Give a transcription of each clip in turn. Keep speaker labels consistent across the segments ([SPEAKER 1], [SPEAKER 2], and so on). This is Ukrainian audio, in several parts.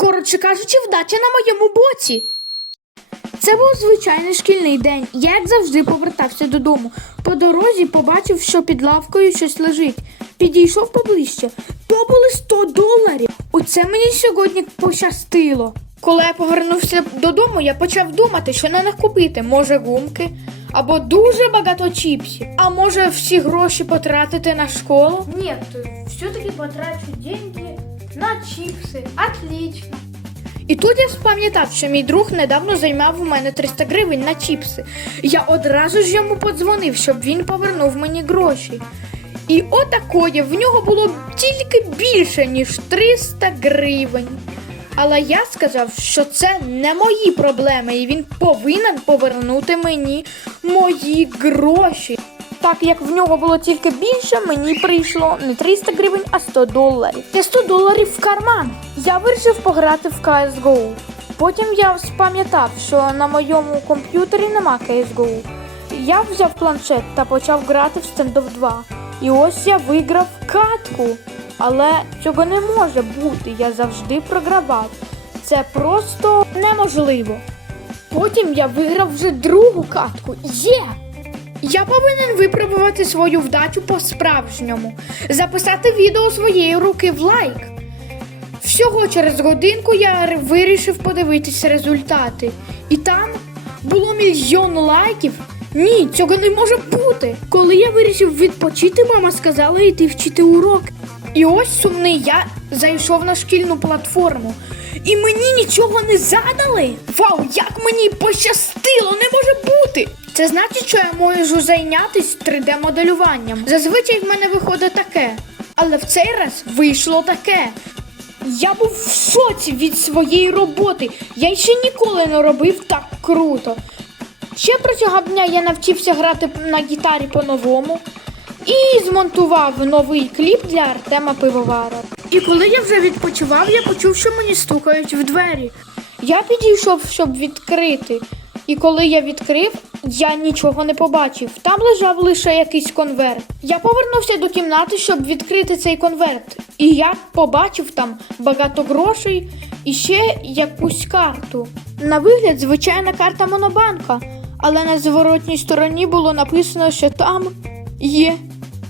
[SPEAKER 1] Коротше кажучи, вдача на моєму боці. Це був звичайний шкільний день. Я, як завжди, повертався додому. По дорозі побачив, що під лавкою щось лежить. Підійшов поближче. То були 100 доларів. Оце мені сьогодні пощастило. Коли я повернувся додому, я почав думати, що них купити. Може, гумки, або дуже багато чіпсів. А може всі гроші потратити на школу? Ні, все-таки потрачу деньги на чіпси. Отлично. І тут я спам'ятав, що мій друг недавно займав у мене 300 гривень на чіпси. Я одразу ж йому подзвонив, щоб він повернув мені гроші. І отакої в нього було тільки більше, ніж 300 гривень. Але я сказав, що це не мої проблеми, і він повинен повернути мені мої гроші. Так як в нього було тільки більше, мені прийшло не 300 гривень, а 100 доларів. Це 100 доларів в карман. Я вирішив пограти в CSGO. Потім я спам'ятав, що на моєму комп'ютері нема CSGO. Я взяв планшет та почав грати в Standoff 2. І ось я виграв катку. Але цього не може бути, я завжди програвав. Це просто неможливо. Потім я виграв вже другу катку. Є! Я повинен випробувати свою вдачу по-справжньому, записати відео своєї руки в лайк. Всього через годинку я вирішив подивитись результати. І там було мільйон лайків. Ні, цього не може бути. Коли я вирішив відпочити, мама сказала йти вчити урок. І ось сумний я зайшов на шкільну платформу. І мені нічого не задали. Вау, як мені пощастило, не може бути. Це значить, що я можу зайнятися 3D-моделюванням. Зазвичай в мене виходить таке. Але в цей раз вийшло таке. Я був в шоці від своєї роботи. Я ще ніколи не робив так круто. Ще протягом дня я навчився грати на гітарі по-новому і змонтував новий кліп для Артема Пивовара. І коли я вже відпочивав, я почув, що мені стукають в двері. Я підійшов, щоб відкрити. І коли я відкрив, я нічого не побачив. Там лежав лише якийсь конверт. Я повернувся до кімнати, щоб відкрити цей конверт. І я побачив там багато грошей і ще якусь карту. На вигляд, звичайна карта Монобанка, але на зворотній стороні було написано, що там є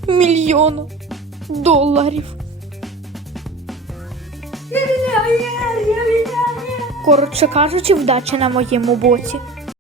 [SPEAKER 1] мільйон доларів. Коротше кажучи, вдача на моєму боці.